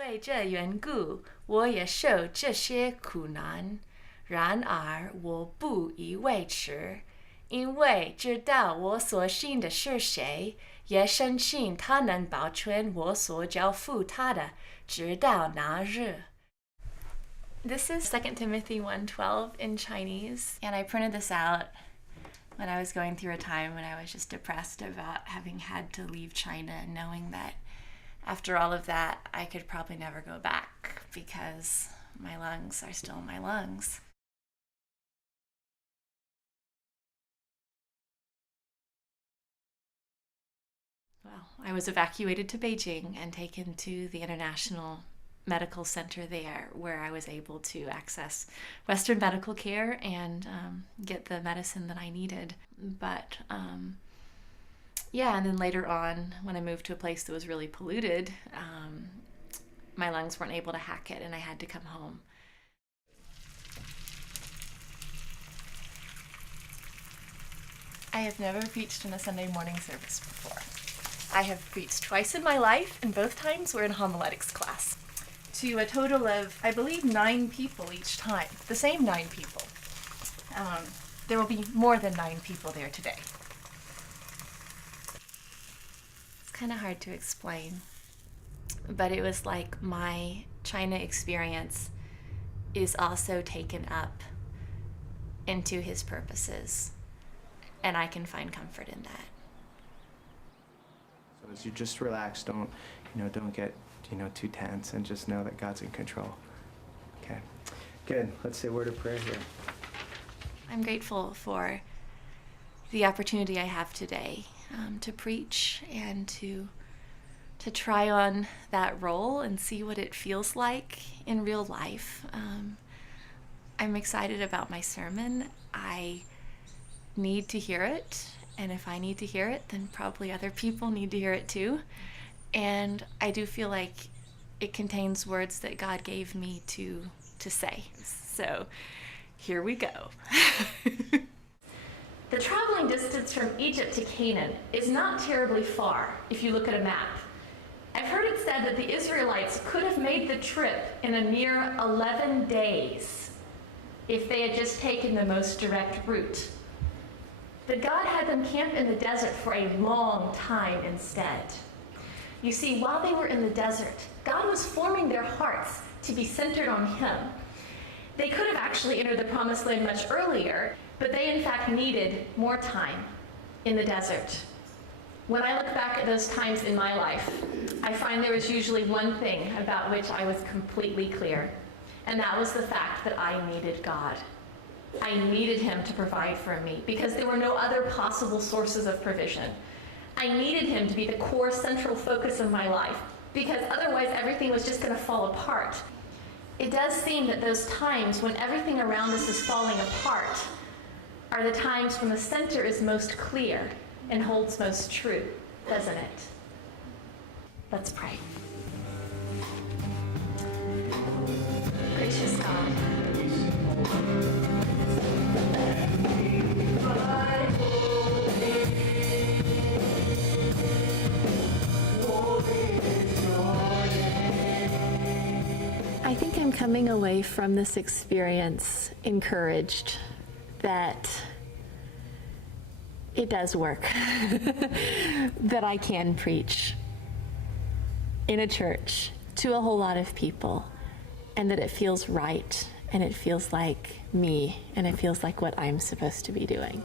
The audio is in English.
为这缘故，我也受这些苦难。然而我不以为耻，因为知道我所信的是谁，也深信他能保全我所交付他的，直到那日。This is 2 Timothy 1:12 in Chinese, and I printed this out when I was going through a time when I was just depressed about having had to leave China and knowing that after all of that, I could probably never go back because my lungs are still my lungs. Well, I was evacuated to Beijing and taken to the International Medical Center there, where I was able to access Western medical care and get the medicine that I needed. But yeah, and then later on, when I moved to a place that was really polluted, my lungs weren't able to hack it and I had to come home. I have never preached in a Sunday morning service before. I have preached twice in my life, and both times were in homiletics class, to a total of, I believe, 9 people each time, the same 9 people. There will be more than 9 people there today. It's kind of hard to explain, but it was like my China experience is also taken up into his purposes, and I can find comfort in that. So as you just relax, don't get, too tense, and just know that God's in control. Okay, good. Let's say a word of prayer here. I'm grateful for the opportunity I have today to preach and to try on that role and see what it feels like in real life. I'm excited about my sermon. I need to hear it, and if I need to hear it, then probably other people need to hear it too. And I do feel like it contains words that God gave me to say. So here we go. The traveling distance from Egypt to Canaan is not terribly far if you look at a map. I've heard it said that the Israelites could have made the trip in a mere 11 days if they had just taken the most direct route. But God had them camp in the desert for a long time instead. You see, while they were in the desert, God was forming their hearts to be centered on Him. They could have actually entered the Promised Land much earlier, but they in fact needed more time in the desert. When I look back at those times in my life, I find there was usually one thing about which I was completely clear, and that was the fact that I needed God. I needed Him to provide for me because there were no other possible sources of provision. I needed Him to be the core central focus of my life because otherwise everything was just going to fall apart. It does seem that those times when everything around us is falling apart are the times when the center is most clear and holds most true, doesn't it? Let's pray. Gracious God, I think I'm coming away from this experience encouraged that it does work, that I can preach in a church to a whole lot of people, and that it feels right, and it feels like me, and it feels like what I'm supposed to be doing.